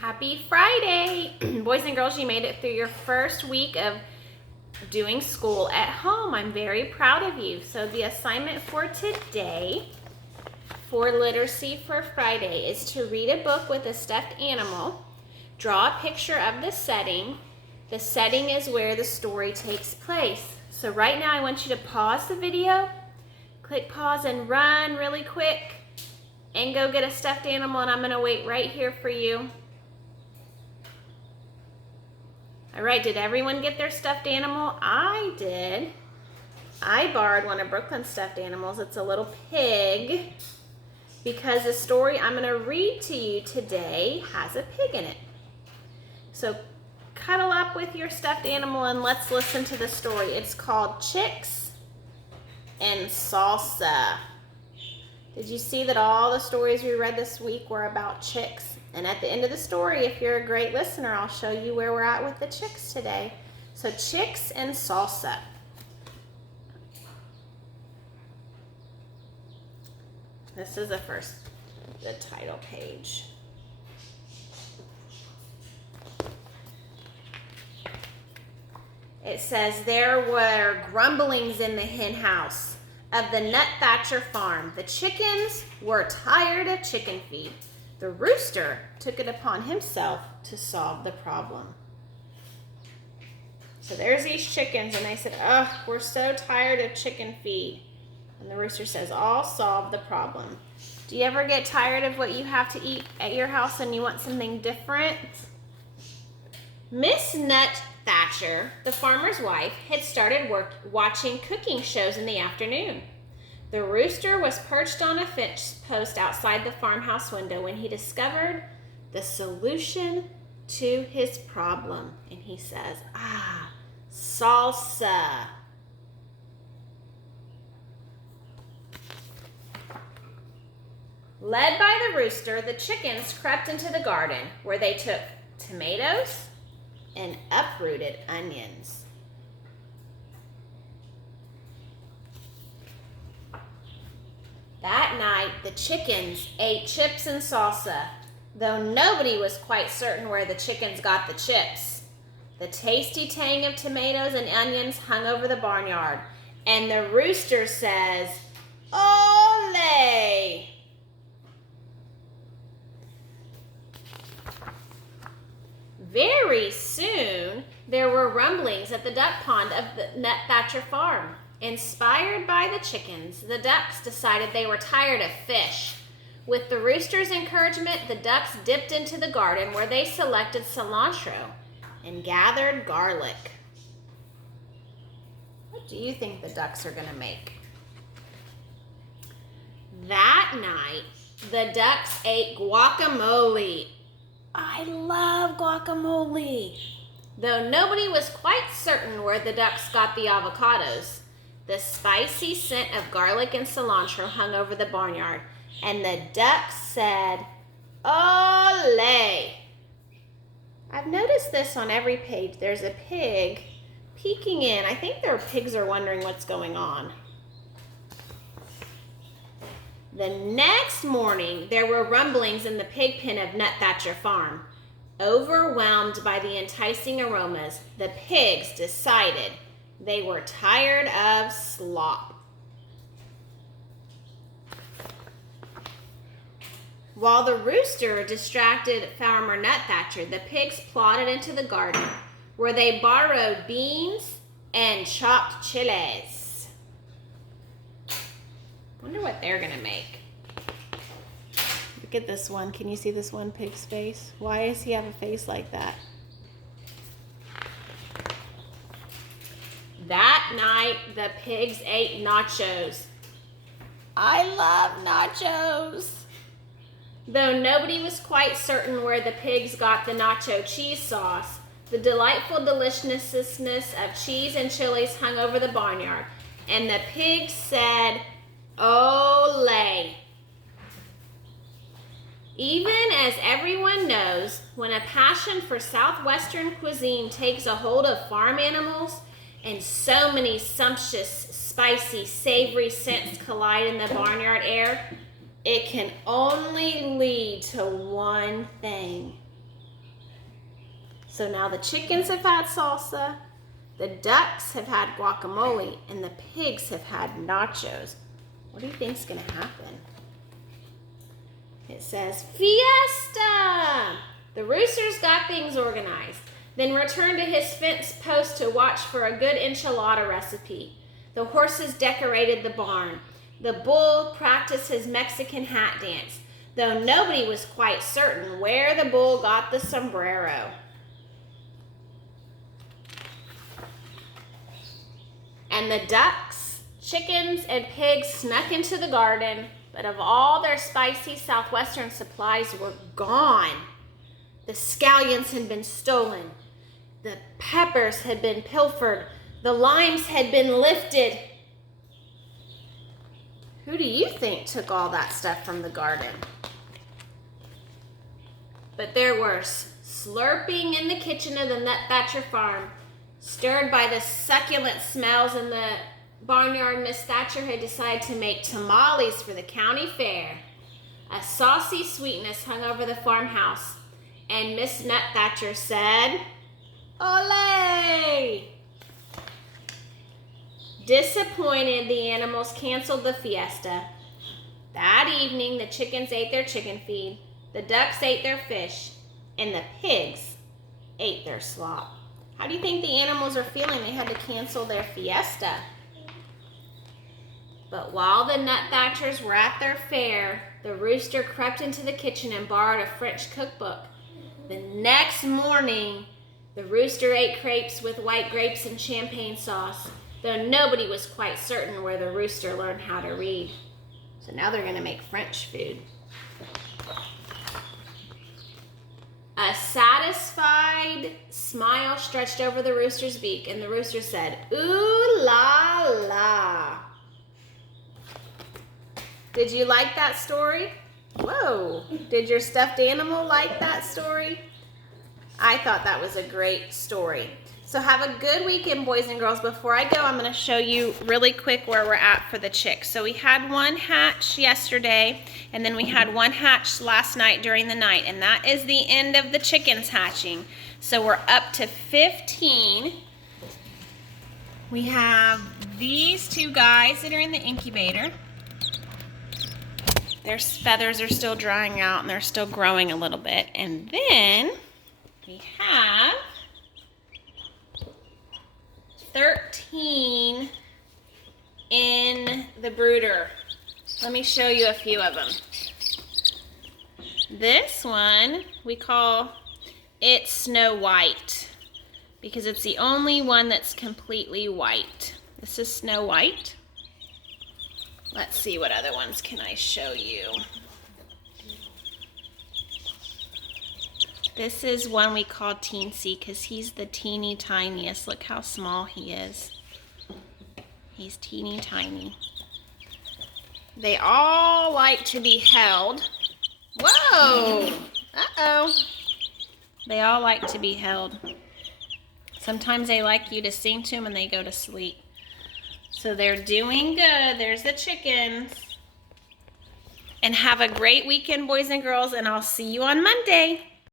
Happy Friday! Boys and girls, you made it through your first week of doing school at home. I'm very proud of you. So the assignment for today for Literacy for Friday is to read a book with a stuffed animal, draw a picture of the setting. The setting is where the story takes place. So right now I want you to pause the video, click pause and run really quick and go get a stuffed animal, and I'm going to wait right here for you. All right, did everyone get their stuffed animal? I did. I borrowed one of Brooklyn's stuffed animals. It's a little pig because the story I'm going to read to you today has a pig in it. So cuddle up with your stuffed animal and let's listen to the story. It's called Chicks and Salsa. Did you see that all the stories we read this week were about chicks? And at the end of the story, if you're a great listener, I'll show you where we're at with the chicks today. So Chicks and Salsa. This is the title page. It says, there were grumblings in the hen house of the Nut Thatcher farm. The chickens were tired of chicken feed. The rooster took it upon himself to solve the problem. So there's these chickens, and they said, oh, we're so tired of chicken feed. And the rooster says, I'll solve the problem. Do you ever get tired of what you have to eat at your house and you want something different? Miss Nut Thatcher, the farmer's wife, had started watching cooking shows in the afternoon. The rooster was perched on a fence post outside the farmhouse window when he discovered the solution to his problem. And he says, salsa. Led by the rooster, the chickens crept into the garden where they took tomatoes and uprooted onions. That night, the chickens ate chips and salsa, though nobody was quite certain where the chickens got the chips. The tasty tang of tomatoes and onions hung over the barnyard, and the rooster says, Ole! Very soon, there were rumblings at the duck pond of the Nut Thatcher farm. Inspired by the chickens, the ducks decided they were tired of fish. With the rooster's encouragement, the ducks dipped into the garden where they selected cilantro and gathered garlic. What do you think the ducks are going to make? That night, the ducks ate guacamole. I love guacamole. Though nobody was quite certain where the ducks got the avocados, the spicy scent of garlic and cilantro hung over the barnyard, and the ducks said, Ole! I've noticed this on every page. There's a pig peeking in. I think their pigs are wondering what's going on. The next morning, there were rumblings in the pig pen of Nut Thatcher farm. Overwhelmed by the enticing aromas, the pigs decided they were tired of slop. While the rooster distracted Farmer Nut Thatcher, the pigs plodded into the garden where they borrowed beans and chopped chilies. Wonder what they're gonna make. Look at this one. Can you see this one pig's face? Why does he have a face like that? That night, the pigs ate nachos. I love nachos. Though nobody was quite certain where the pigs got the nacho cheese sauce, the delightful deliciousness of cheese and chilies hung over the barnyard, and the pigs said, Ole! Even as everyone knows, when a passion for Southwestern cuisine takes a hold of farm animals, and so many sumptuous, spicy, savory scents collide in the barnyard air, it can only lead to one thing: So now the chickens have had salsa, the ducks have had guacamole, and the pigs have had nachos. What do you think's gonna happen? It says, Fiesta! The roosters got things organized, then returned to his fence post to watch for a good enchilada recipe. The horses decorated the barn. The bull practiced his Mexican hat dance, though nobody was quite certain where the bull got the sombrero. And the ducks, chickens, and pigs snuck into the garden, but of all their spicy southwestern supplies were gone. The scallions had been stolen. The peppers had been pilfered. The limes had been lifted. Who do you think took all that stuff from the garden? But there were slurping in the kitchen of the Nut Thatcher farm. Stirred by the succulent smells in the barnyard, Miss Thatcher had decided to make tamales for the county fair. A saucy sweetness hung over the farmhouse, and Miss Nut Thatcher said, "Ole!" Disappointed, the animals canceled the fiesta. That evening, the chickens ate their chicken feed, the ducks ate their fish, and the pigs ate their slop. How do you think the animals are feeling? They had to cancel their fiesta. But while the Nut Thatchers were at their fair, the rooster crept into the kitchen and borrowed a French cookbook. The next morning, the rooster ate crepes with white grapes and champagne sauce, though nobody was quite certain where the rooster learned how to read. So now they're going to make French food. A satisfied smile stretched over the rooster's beak, and the rooster said, "Ooh la la." Did you like that story? Whoa, did your stuffed animal like that story? I thought that was a great story. So have a good weekend, boys and girls. Before I go, I'm going to show you really quick where we're at for the chicks. So we had one hatch yesterday, and then we had one hatch last night during the night, and that is the end of the chickens hatching. So we're up to 15. We have these two guys that are in the incubator. Their feathers are still drying out, and they're still growing a little bit. And then we have 13 in the brooder. Let me show you a few of them. This one, we call it Snow White because it's the only one that's completely white. This is Snow White. Let's see what other ones can I show you. This is one we call Teensy because he's the teeny tiniest. Look how small he is. He's teeny tiny. They all like to be held. Whoa! Uh-oh. They all like to be held. Sometimes they like you to sing to them and they go to sleep. So they're doing good. There's the chickens. And have a great weekend, boys and girls, and I'll see you on Monday.